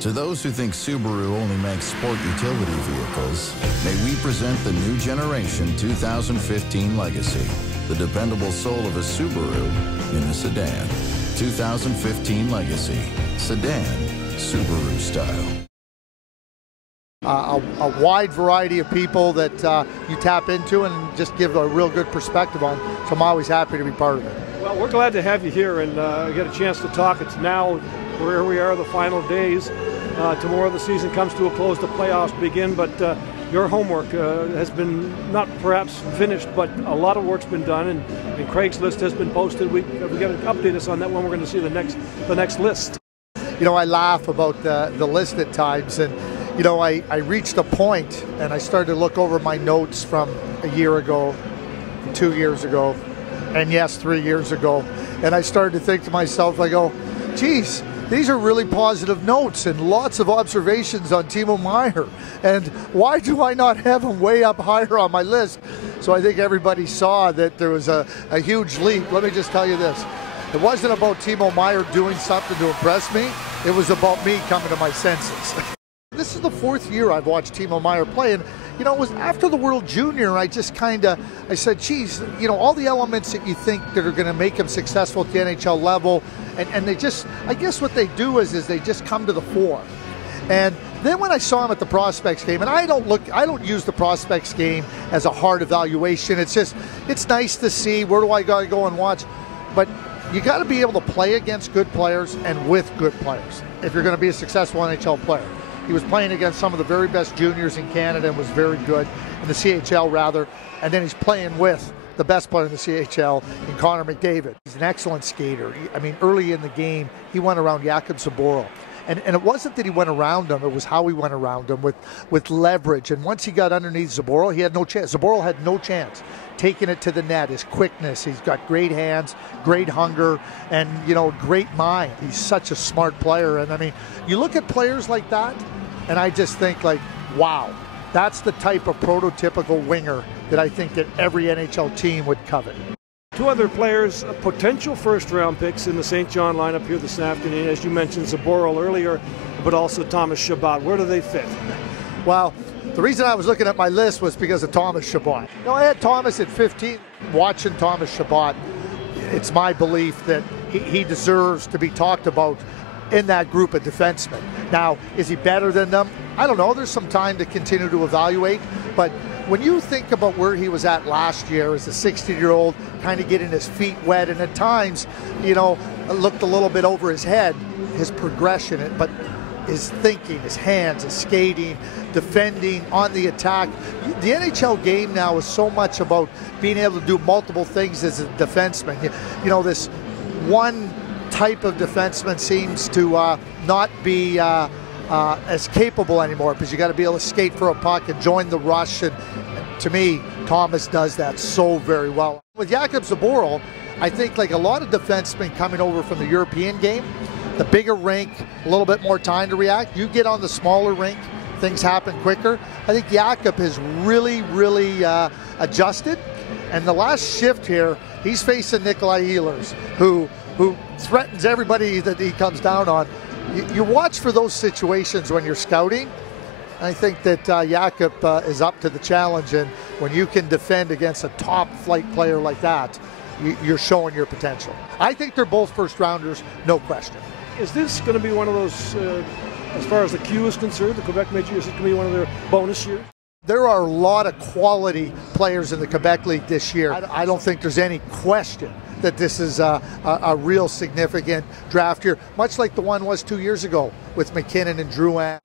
To those who think Subaru only makes sport utility vehicles, may we present the new generation 2015 Legacy, the dependable soul of a Subaru in a sedan. 2015 Legacy, sedan, Subaru style. A wide variety of people that you tap into and just give a real good perspective on, so I'm always happy to be part of it. Well, we're glad to have you here and get a chance to talk. It's now where we are, the final days. Tomorrow the season comes to a close, the playoffs begin, but your homework has been not perhaps finished, but a lot of work's been done, and Craig's list has been posted. We got to update us on that when we're going to see the next list. You know, I laugh about the list at times, and you know, I reached a point and I started to look over my notes from a year ago, 2 years ago, and yes, 3 years ago, and I started to think to myself, I go, geez, these are really positive notes and lots of observations on Timo Meier. And why do I not have him way up higher on my list? So I think everybody saw that there was a huge leap. Let me just tell you this. It wasn't about Timo Meier doing something to impress me. It was about me coming to my senses. This is the 4th year I've watched Timo Meier play, and you know, it was after the World Junior, I said, geez, you know, all the elements that you think that are going to make him successful at the NHL level, and they just, I guess what they do is they just come to the fore. And then when I saw him at the prospects game, and I don't use the prospects game as a hard evaluation. It's just, it's nice to see, where do I gotta go and watch? But you got to be able to play against good players and with good players if you're going to be a successful NHL player. He was playing against some of the very best juniors in Canada and was very good, in the CHL rather, and then he's playing with the best player in the CHL in Connor McDavid. He's an excellent skater. I mean, early in the game, he went around Jacub Zboril. And it wasn't that he went around him, it was how he went around him with leverage. And once he got underneath Zboril, he had no chance. Zboril had no chance taking it to the net. His quickness, he's got great hands, great hunger, and, you know, great mind. He's such a smart player. And I mean, you look at players like that, and I just think, like, wow, that's the type of prototypical winger that I think that every NHL team would covet. Two other players, potential first-round picks in the St. John lineup here this afternoon. As you mentioned, Zboril earlier, but also Thomas Chabot. Where do they fit? Well, the reason I was looking at my list was because of Thomas Chabot. You know, I had Thomas at 15. Watching Thomas Chabot, it's my belief that he deserves to be talked about in that group of defensemen. Now, is he better than them? I don't know. There's some time to continue to evaluate. But when you think about where he was at last year as a 16-year-old, kind of getting his feet wet, and at times, you know, looked a little bit over his head, his progression, but his thinking, his hands, his skating, defending, on the attack. The NHL game now is so much about being able to do multiple things as a defenseman. You know, this one type of defenseman seems to not be as capable anymore, because you got to be able to skate for a puck and join the rush, and to me, Thomas does that so very well. With Jacub Zboril, I think, like a lot of defensemen coming over from the European game, the bigger rink, a little bit more time to react. You get on the smaller rink, things happen quicker. I think Jacub has really adjusted, and the last shift here, he's facing Nikolai Ehlers, who threatens everybody that he comes down on. You watch for those situations when you're scouting. I think that Jacub is up to the challenge, and when you can defend against a top flight player like that, you're showing your potential. I think they're both first rounders, no question. Is this going to be one of those, as far as the Q is concerned, the Quebec Major, is it going to be one of their bonus years? There are a lot of quality players in the Quebec League this year. I don't think there's any question that this is a real significant draft year, much like the one was 2 years ago with McKinnon and Drouin.